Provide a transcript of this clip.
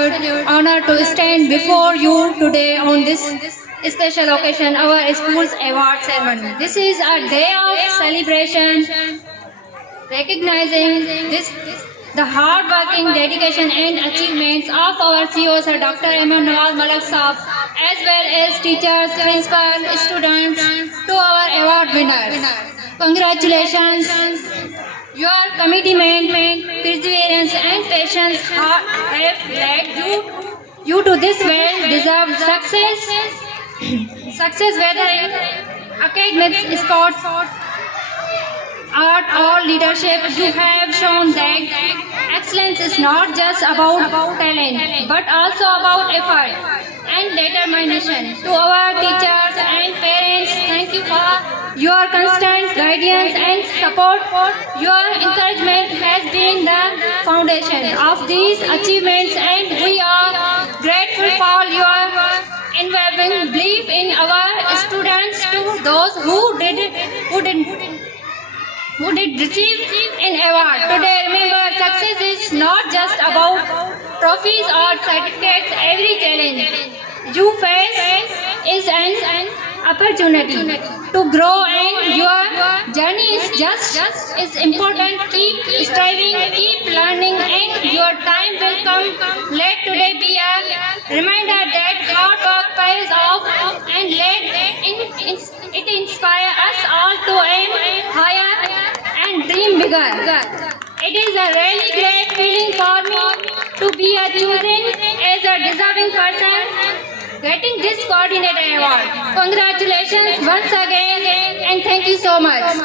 honor to stand before you today on this special occasion, our school's award ceremony. This is a day of celebration, recognizing the hard working, dedication and achievements of our CEO, Sir Dr. Nawaz Malak Saab, as well as teachers, principal, students, to our award winners. Congratulations. Your commitment, perseverance and patience have led you to this well-deserved success. Success whether in academics, sports, art or leadership, you have shown that excellence is not just about talent but also about effort and determination. To our teachers and parents, thank you for your constant guidance and support. Your encouragement has been the foundation of these achievements and we are grateful for your invaluable belief in our students. To those who did receive an award today, remember success is not just about trophies or certificates. Every challenge you face is an opportunity to grow and your journey is just as important. Keep striving, keep learning and your time will come. Let today be a reminder that hard work pays off and let it inspire us all to aim higher and dream bigger. It is a really great feeling for me to be chosen as a deserving person getting this coordinator award. Congratulations once again and thank you so much.